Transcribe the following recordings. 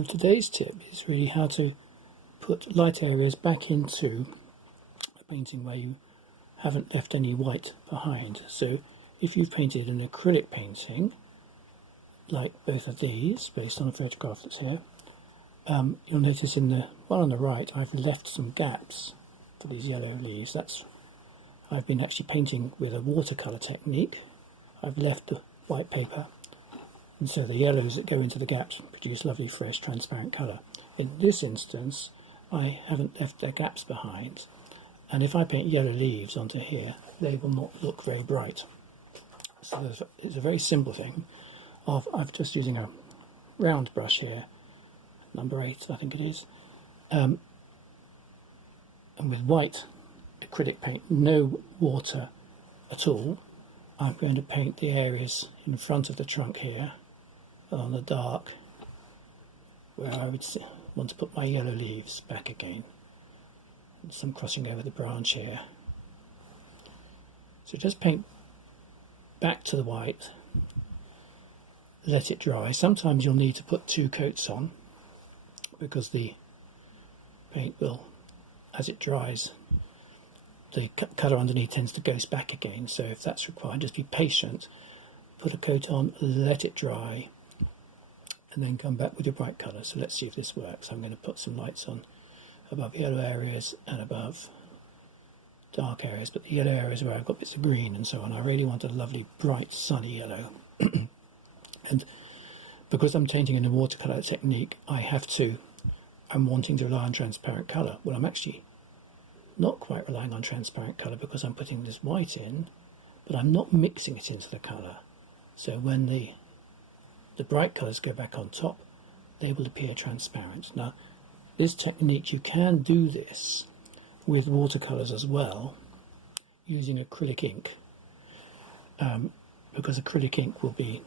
Today's tip is really how to put light areas back into a painting where you haven't left any white behind. So if you've painted an acrylic painting, like both of these, based on a photograph that's here, you'll notice in the one on the right I've left some gaps for these yellow leaves. I've been actually painting with a watercolour technique. I've left the white paper, and so the yellows that go into the gaps produce lovely fresh transparent colour. In this instance I haven't left their gaps behind, and if I paint yellow leaves onto here they will not look very bright. So it's a very simple thing of I'm just using a round brush here, number 8 I think it is, and with white acrylic paint, no water at all, I'm going to paint the areas in front of the trunk here on the dark where I would want to put my yellow leaves back again, and some crossing over the branch here. So just paint back to the white, let it dry. Sometimes you'll need to put 2 coats on because the paint will, as it dries, the colour underneath tends to ghost back again. So if that's required, just be patient, put a coat on, let it dry, and then come back with your bright colour. So let's see if this works. I'm going to put some lights on above yellow areas and above dark areas, but the yellow areas where I've got bits of green and so on, I really want a lovely bright sunny yellow. And because I'm painting in a watercolour technique, I'm wanting to rely on transparent colour. Well, I'm actually not quite relying on transparent colour because I'm putting this white in, but I'm not mixing it into the colour. So when the bright colours go back on top, they will appear transparent. Now, this technique, you can do this with watercolours as well, using acrylic ink, because acrylic ink will be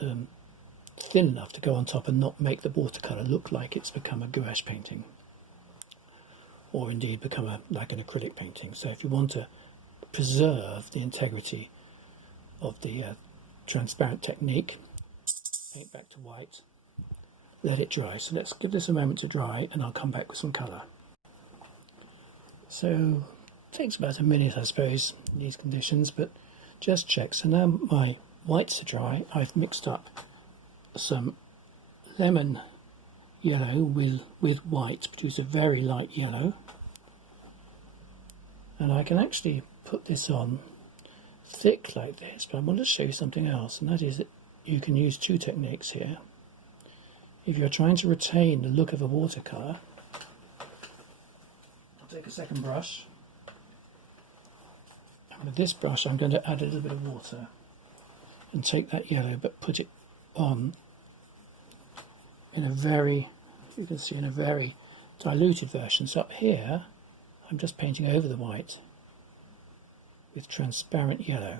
thin enough to go on top and not make the watercolour look like it's become a gouache painting, or indeed become like an acrylic painting. So if you want to preserve the integrity of the transparent technique, paint back to white, let it dry. So let's give this a moment to dry and I'll come back with some colour. So it takes about a minute, I suppose, in these conditions, but just check. So now my whites are dry. I've mixed up some lemon yellow with white to produce a very light yellow, and I can actually put this on thick like this, but I want to show you something else, and that is that you can use 2 techniques here. If you're trying to retain the look of a watercolour, I'll take a second brush, and with this brush I'm going to add a little bit of water and take that yellow but put it on in a very, you can see, in a very diluted version. So up here I'm just painting over the white with transparent yellow,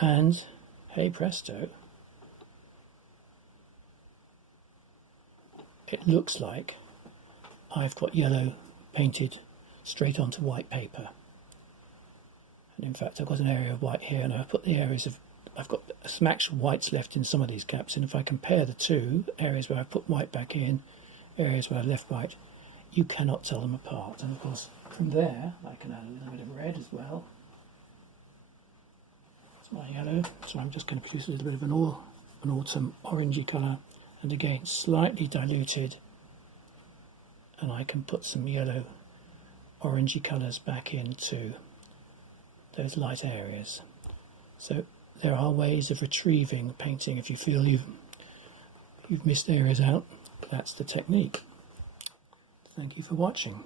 and hey presto, it looks like I've got yellow painted straight onto white paper. And in fact I've got an area of white here, and I've put the areas of, I've got some actual whites left in some of these gaps, and if I compare the 2 areas where I've put white back in, areas where I've left white, you cannot tell them apart. And of course from there I can add a little bit of red as well. It's my yellow, so I'm just going to produce a little bit of an autumn orangey colour, and again slightly diluted, and I can put some yellow orangey colours back into those light areas. So there are ways of retrieving painting if you feel you've missed areas out. That's the technique. Thank you for watching.